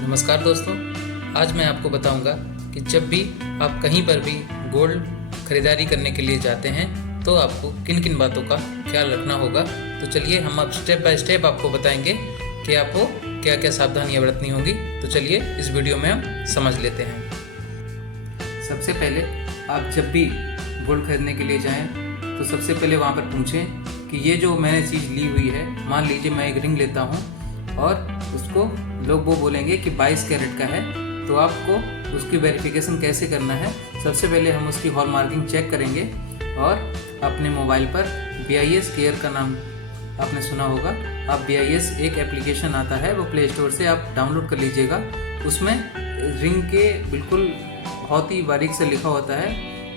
नमस्कार दोस्तों, आज मैं आपको बताऊंगा कि जब भी आप कहीं पर भी गोल्ड खरीदारी करने के लिए जाते हैं तो आपको किन किन बातों का ख्याल रखना होगा। तो चलिए हम अब स्टेप बाय स्टेप आपको बताएंगे कि आपको क्या क्या सावधानियां बरतनी होगी। तो चलिए इस वीडियो में हम समझ लेते हैं। सबसे पहले आप जब भी गोल्ड खरीदने के लिए जाएं तो सबसे पहले वहाँ पर पूछें कि ये जो मैंने चीज़ ली हुई है, मान लीजिए मैं एक रिंग लेता हूँ और उसको लोग वो बोलेंगे कि 22 कैरेट का है, तो आपको उसकी वेरिफिकेशन कैसे करना है। सबसे पहले हम उसकी हॉलमार्किंग चेक करेंगे और अपने मोबाइल पर BIS केयर का नाम आपने सुना होगा। आप BIS एक एप्लीकेशन आता है, वो प्ले स्टोर से आप डाउनलोड कर लीजिएगा। उसमें रिंग के बिल्कुल बहुत ही बारीक से लिखा होता है,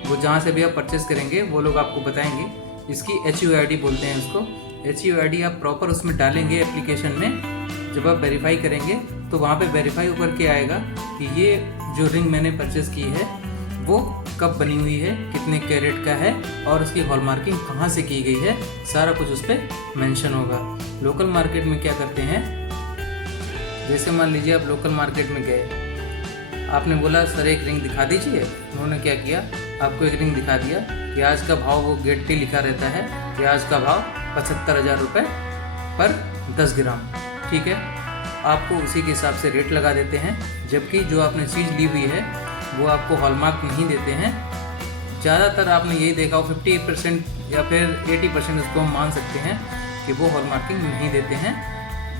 वो जहाँ से भी आप परचेस करेंगे वो लोग आपको बताएंगे। इसकी HUID बोलते हैं उसको। HUID आप प्रॉपर उसमें डालेंगे एप्लीकेशन में। जब आप वेरीफाई करेंगे तो वहाँ पे वेरीफाई होकर के आएगा कि ये जो रिंग मैंने परचेस की है वो कब बनी हुई है, कितने कैरेट का है और उसकी हॉलमार्किंग कहाँ से की गई है, सारा कुछ उस पर मेंशन होगा। लोकल मार्केट में क्या करते हैं, जैसे मान लीजिए आप लोकल मार्केट में गए, आपने बोला सर एक रिंग दिखा दीजिए। उन्होंने क्या किया, आपको एक रिंग दिखा दिया कि आज का भाव, वो गेट पे लिखा रहता है कि आज का भाव 75,000 रुपये पर 10 ग्राम। ठीक है, आपको उसी के हिसाब से रेट लगा देते हैं, जबकि जो आपने चीज़ ली हुई है वो आपको हॉलमार्क नहीं देते हैं। ज़्यादातर आपने यही देखा हो, 58% या फिर 80% उसको हम मान सकते हैं कि वो हॉलमार्किंग नहीं देते हैं।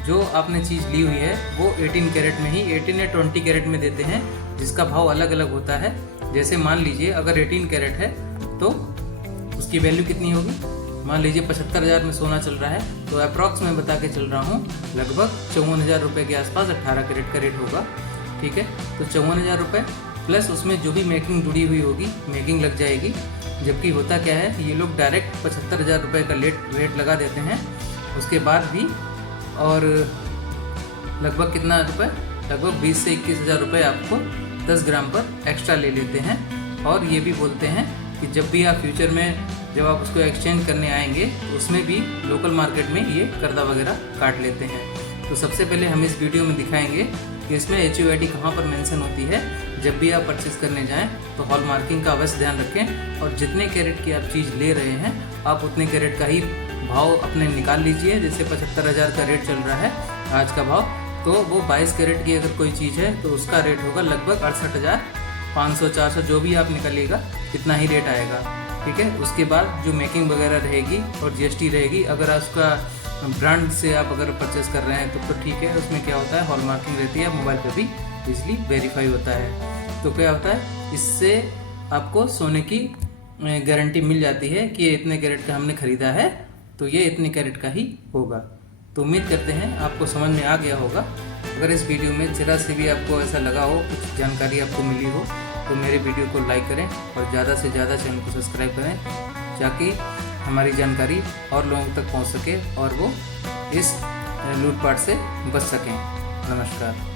जो आपने चीज़ ली हुई है वो 18 कैरेट में ही, 18 या 20 कैरेट में देते हैं, जिसका भाव अलग अलग होता है। जैसे मान लीजिए अगर 18 कैरेट है तो उसकी वैल्यू कितनी होगी, मान लीजिए 75,000 में सोना चल रहा है, तो अप्रॉक्स मैं बता के चल रहा हूँ लगभग 54,000 रुपये के आसपास 18 कैरेट का रेट होगा। ठीक है, तो 54,000 रुपये प्लस उसमें जो भी मेकिंग जुड़ी हुई होगी, मेकिंग लग जाएगी। जबकि होता क्या है, ये लोग डायरेक्ट 75,000 रुपये का रेट लगा देते हैं उसके बाद भी, और लगभग कितना रुपये, लगभग 20 से 21,000 रुपये आपको 10 ग्राम पर एक्स्ट्रा ले लेते हैं। और ये भी बोलते हैं कि जब भी आप फ्यूचर में जब आप उसको एक्सचेंज करने आएंगे तो उसमें भी लोकल मार्केट में ये कर्जा वगैरह काट लेते हैं। तो सबसे पहले हम इस वीडियो में दिखाएंगे कि इसमें HUID कहाँ पर मेंशन होती है। जब भी आप परचेस करने जाएं तो हॉल मार्किंग का अवश्य ध्यान रखें, और जितने कैरेट की आप चीज़ ले रहे हैं आप उतने कैरेट का ही भाव अपने निकाल लीजिए। जैसे 75,000 का रेट चल रहा है आज का भाव, तो वो 22 कैरेट की अगर कोई चीज़ है तो उसका रेट होगा लगभग 68,500, 400 जो भी आप निकालिएगा इतना ही रेट आएगा। ठीक है, उसके बाद जो मेकिंग वगैरह रहेगी और GST रहेगी। अगर उसका ब्रांड से आप अगर परचेस कर रहे हैं तो ठीक है, उसमें क्या होता है हॉल मार्किंग रहती है, मोबाइल पे भी इजीली वेरीफाई होता है। तो क्या होता है, इससे आपको सोने की गारंटी मिल जाती है कि ये इतने कैरेट का हमने ख़रीदा है तो ये इतने कैरेट का ही होगा। तो उम्मीद करते हैं आपको समझ में आ गया होगा। अगर इस वीडियो में ज़रा से भी आपको ऐसा लगा हो, कुछ जानकारी आपको मिली हो, तो मेरे वीडियो को लाइक करें और ज़्यादा से ज़्यादा चैनल को सब्सक्राइब करें, ताकि हमारी जानकारी और लोगों तक पहुंच सके और वो इस लूटपाट से बच सकें। नमस्कार।